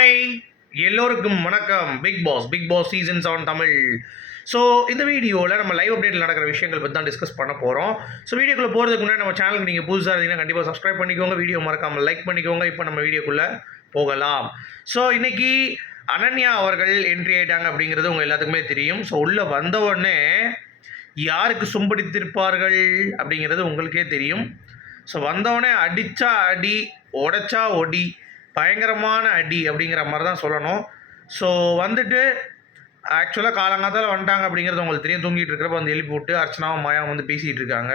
Hi எல்லோருக்கும் வணக்கம். Big boss big boss season seven Tamil. So இந்த வீடியோவில் நம்ம லைவ் அப்டேட்டில் நடக்கிற விஷயங்கள் பற்றி தான் டிஸ்கஸ் பண்ண போகிறோம் ஸோ வீடியோக்குள்ளே போகிறதுக்கு முன்னாடி நம்ம சேனலுக்கு நீங்கள் புதுசாக இருந்தீங்கன்னா கண்டிப்பாக சப்ஸ்கிரைப் பண்ணிக்கோங்க. வீடியோ மறக்காமல் லைக் பண்ணிக்கோங்க. இப்போ நம்ம வீடியோக்குள்ளே போகலாம். ஸோ இன்றைக்கி அனன்யா அவர்கள் என்ட்ரி ஆகிட்டாங்க அப்படிங்கிறது உங்கள் எல்லாத்துக்குமே தெரியும். ஸோ உள்ளே வந்தவுடனே யாருக்கு சும்படித்திருப்பார்கள் அப்படிங்கிறது உங்களுக்கே தெரியும். ஸோ வந்தவுடனே அடித்தா அடி உடைச்சா ஒடி பயங்கரமான அடி அப்படிங்கிற மாதிரி தான் சொல்லணும். ஸோ வந்துட்டு ஆக்சுவலாக காலங்காத்தால் வந்துட்டாங்க அப்படிங்கிறது உங்களுக்கு தெரியும். தூங்கிட்டு இருக்கிறப்ப வந்து எழுப்பி விட்டு அர்ச்சனாவும் மாயாவும் வந்து பேசிகிட்டு இருக்காங்க.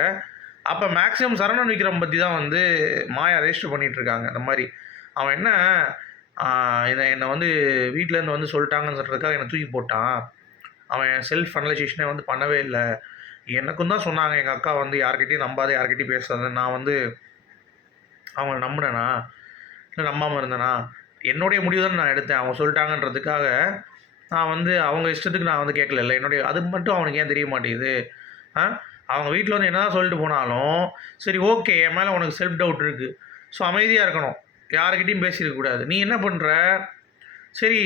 அப்போ மேக்ஸிமம் சரவணன் விக்ரம் பற்றி தான் வந்து மாயா ரெஜிஸ்டர் பண்ணிகிட்டு இருக்காங்க. அந்த மாதிரி. அவன் என்ன என்னை இதை என்னை வந்து வீட்டிலேருந்து வந்து சொல்லிட்டாங்கன்னு சொல்கிறதுக்காக என்னை தூக்கி போட்டான். அவன் செல்ஃப் அனலைசேஷனே வந்து பண்ணவே இல்லை. எனக்கும் தான் சொன்னாங்க எங்கள் அக்கா வந்து யார்கிட்டையும் நம்பாத யார்கிட்டையும் பேசாத நான் வந்து அவங்கள நம்பினேனா இல்லை நம்பாமல் இருந்தேனா? என்னுடைய முடிவு தான் நான் எடுத்தேன். அவங்க சொல்லிட்டாங்கன்றதுக்காக நான் வந்து அவங்க இஷ்டத்துக்கு நான் வந்து கேட்கல இல்லை என்னுடைய அது மட்டும் அவனுக்கு ஏன் தெரிய மாட்டேங்குது? ஆ? அவங்க வீட்டில் வந்து என்ன தான் சொல்லிட்டு போனாலும் சரி ஓகே என் மேலே உனக்கு செல்ஃப் டவுட் இருக்குது ஸோ அமைதியாக இருக்கணும். யாருக்கிட்டையும் பேசியிருக்கக்கூடாது நீ என்ன பண்ணுற சரி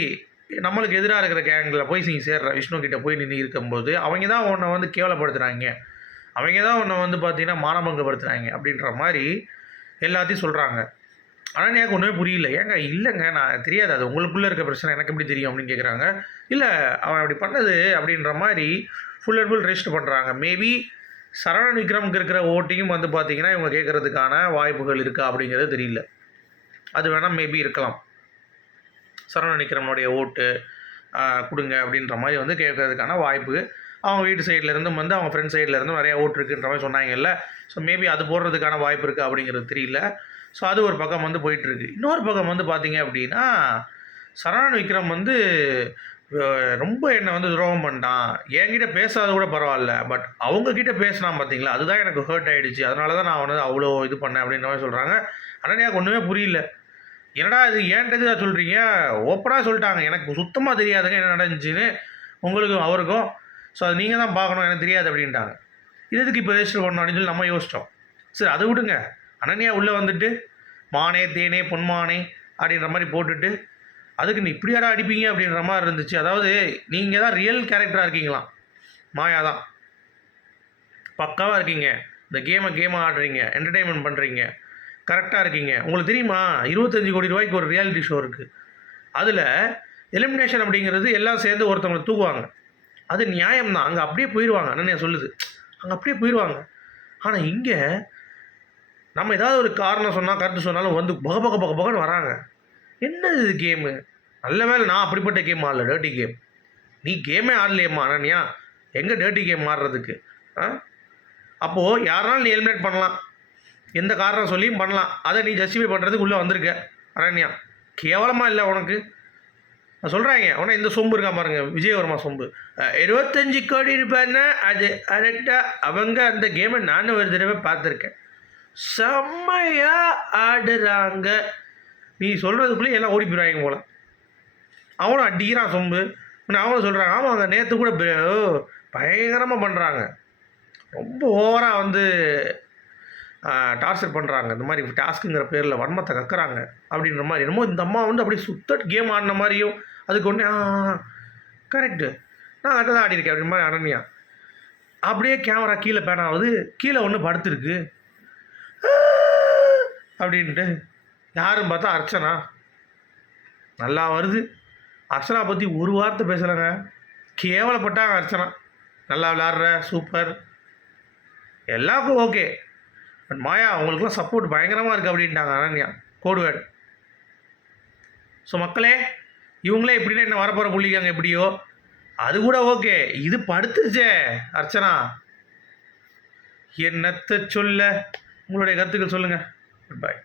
நம்மளுக்கு எதிராக இருக்கிற கேங்கில் போய் நீ சேர்ற. விஷ்ணுக்கிட்ட போய் நின்று இருக்கும்போது அவங்க தான் உன்னை வந்து கேவலப்படுத்துகிறாங்க அவங்க தான் உன்னை வந்து பார்த்தீங்கன்னா மானபங்கப்படுத்துகிறாங்க அப்படின்ற மாதிரி எல்லாத்தையும் சொல்கிறாங்க ஆனால் எனக்கு ஒன்றுமே புரியல. ஏங்க இல்லைங்க நான் தெரியாது. அது உங்களுக்குள்ளே இருக்க பிரச்சனை. எனக்கு எப்படி தெரியும் அப்படின்னு கேட்குறாங்க இல்லை அவன் அப்படி பண்ணது அப்படின்ற மாதிரி ஃபுல் அண்ட் ஃபுல் ரெஜிஸ்டர் பண்ணுறாங்க மேபி சரவணன் விக்ரமுக்கு இருக்கிற ஓட்டையும் வந்து பார்த்தீங்கன்னா இவங்க கேட்குறதுக்கான வாய்ப்புகள் இருக்கா அப்படிங்கிறது தெரியல. அது வேணால் மேபி இருக்கலாம். சரவணன் விக்ரமனுடைய ஓட்டு கொடுங்க அப்படின்ற மாதிரி வந்து கேட்கறதுக்கான வாய்ப்பு. அவங்க வீட்டு சைட்லேருந்தும் வந்து அவங்க ஃப்ரெண்ட் சைட்லேருந்தும் நிறையா நிறைய ஓட்டு இருக்குன்ற மாதிரி சொன்னாங்கல்ல. ஸோ மேபி அது போடுறதுக்கான வாய்ப்பு இருக்குது அப்படிங்கிறது தெரியல. ஸோ அது ஒரு பக்கம் வந்து போயிட்டுருக்கு. இன்னொரு பக்கம் வந்து பார்த்தீங்க அப்படின்னா சரவணன் விக்ரம் வந்து ரொம்ப என்னை வந்து துரோகம் பண்ணிட்டான். என்கிட்ட பேசாத கூட பரவாயில்ல பட் அவங்கக்கிட்ட பேசினான் பார்த்தீங்களா அதுதான் எனக்கு ஹர்ட் ஆகிடுச்சு அதனால தான் நான் வந்து அவ்வளோ இது பண்ணேன் அப்படின்ற மாதிரி சொல்கிறாங்க ஆனால் எனக்கு ஒன்றுமே புரியல. என்னடா இது ஏன்ட்டது சொல்கிறீங்க ஓப்பனாக சொல்லிட்டாங்க. எனக்கு சுத்தமாக தெரியாதுங்க என்ன நடந்துச்சுன்னு உங்களுக்கும் அவருக்கும். ஸோ அது நீங்கள் தான் பார்க்கணும் எனக்கு தெரியாது அப்படின்ட்டாங்க. இது எதுக்கு இப்போ ரெஜிஸ்டர் பண்ணணும் அப்படின்னு சொல்லி நம்ம யோசித்தோம் சரி அதை விடுங்க. அனன்யா உள்ளே வந்துட்டு மானே தேனே பொன்மானே அப்படின்ற மாதிரி போட்டுட்டு அதுக்கு நீ இப்படியாடா அடிப்பீங்க? அப்படின்ற மாதிரி இருந்துச்சு. அதாவது நீங்கள் தான் ரியல் கேரக்டராக இருக்கீங்களாம். மாயா தான். பக்காவாக இருக்கீங்க. இந்த கேமை கேமாக ஆடுறீங்க. என்டர்டெயின்மெண்ட் பண்ணுறீங்க கரெக்டாக இருக்கீங்க. உங்களுக்கு தெரியுமா? இருபத்தஞ்சி கோடி ரூபாய்க்கு ஒரு ரியாலிட்டி ஷோ இருக்குது அதில் எலிமினேஷன் அப்படிங்கிறது எல்லாம் சேர்ந்து ஒருத்தவங்களை தூக்குவாங்க. அது நியாயம்தான். அங்கே அப்படியே போயிடுவாங்க அண்ணன் சொல்லுது. அங்கே அப்படியே போயிடுவாங்க ஆனால் இங்கே நம்ம ஏதாவது ஒரு காரணம் சொன்னால் கருத்து சொன்னாலும் வந்து பக பக பக பகன்னு வராங்க. என்ன இது கேமு நல்ல வேலை நான் அப்படிப்பட்ட கேம் ஆடல டேர்ட்டி கேம் நீ கேமே ஆடலையம்மா அனன்யா. எங்கே டேர்ட்டி கேம் ஆடுறதுக்கு? ஆ? அப்போது யாருனாலும் நீ எலிமினேட் பண்ணலாம். எந்த காரணம் சொல்லியும் பண்ணலாம். அதை நீ ஜஸ்டிஃபை பண்ணுறதுக்கு உள்ளே வந்திருக்க அனன்யா. கேவலமாக இல்லை உனக்கு? நான் சொல்கிறாங்க உடனே இந்த சொம்பு இருக்கா பாருங்க விஜயவர்மா சொம்பு. இருபத்தஞ்சி கோடி ரூபாய்னா அது கரெக்டாக அவங்க அந்த கேமை நானும் ஒரு தடவை பார்த்துருக்கேன். செம்மையாக ஆடுறாங்க. நீ சொல்கிறதுக்குள்ளே எல்லாம் ஓடி போயிடுவாங்க போல. அவனும் அடிக்கிறான் சொம்பு. இன்னும் அவனும் சொல்கிறாங்க ஆமாங்க நேற்று கூட பயங்கரமாக பண்ணுறாங்க ரொம்ப ஓவராக வந்து டார்ச்சர் பண்ணுறாங்க இந்த மாதிரி டாஸ்க்குங்கிற பேரில் வன்மத்தை கக்குறாங்க. அப்படின்ற மாதிரி. என்னமோ இந்த அம்மா வந்து அப்படியே சுத்த கேம் ஆடின மாதிரியும் அதுக்கு ஒன்று கரெக்டு நான் அதை தான் ஆடிருக்கேன் அப்படின்ற மாதிரி அனன்யா. அப்படியே கேமரா கீழே பேனாவது கீழே ஒன்று படுத்துருக்கு. அப்படின்ட்டு யாரும் பார்த்தா அர்ச்சனா. நல்லா வருது. அர்ச்சனா பற்றி ஒரு வார்த்தை பேசலைங்க. கேவலப்பட்டாங்க அர்ச்சனா. நல்லா விளாட்ற சூப்பர் எல்லாருக்கும் ஓகே பட் மாயா அவங்களுக்குலாம் சப்போர்ட் பயங்கரமாக இருக்குது அப்படின்ட்டாங்க அனன்யா கோடுவேட் ஸோ மக்களே இவங்களே எப்படின்னா என்ன வரப்போகிற புள்ளிக்காங்க எப்படியோ அது கூட ஓகே இது படுத்துருச்சே அர்ச்சனா. என்னத்தை சொல்ல? உங்களுடைய கருத்துக்கள் சொல்லுங்கள் பாய்